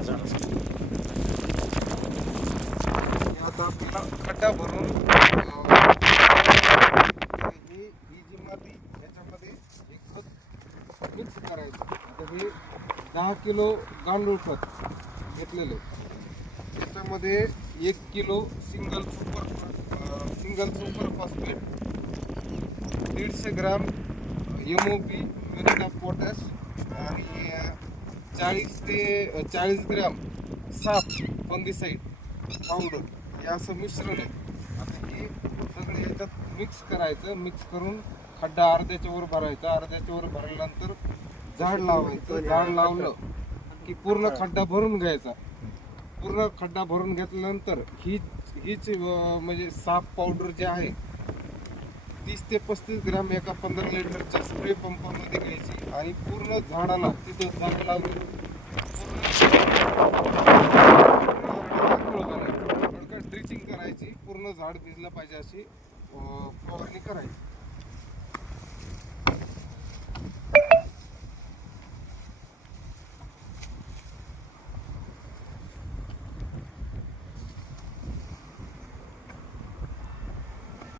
आता आपल्याला खड्डा भरून ही जी माती याच्यामध्ये हे खत मिक्स करायचं. आता हे 10 किलो गांडूळ खत घेतलेलं आहे. त्याच्यामध्ये 1 kilo single super phosphate, 150 gram MOP muriate of potash आणि 40 ग्राम साप फंगिसाईड पावडर हे असं मिश्रण आहे. आता हे सगळं याच्यात मिक्स करायचं. मिक्स करून खड्डा अर्ध्याच्या वर भरायचा. अर्ध्याच्या वर भरल्यानंतर झाड लावायचं. झाड लावलं की पूर्ण खड्डा भरून घ्यायचा. पूर्ण खड्डा भरून घेतल्यानंतर हीच म्हणजे साप पावडर जे आहे 30 ते 35 ग्राम एका 15 लिटरच्या स्प्रे पंपामध्ये घ्यायची आणि पूर्ण झाडाला तिथं झाड लावलं ड्रिचिंग करायची. पूर्ण झाड भिजलं पाहिजे अशी फवारणी करायची.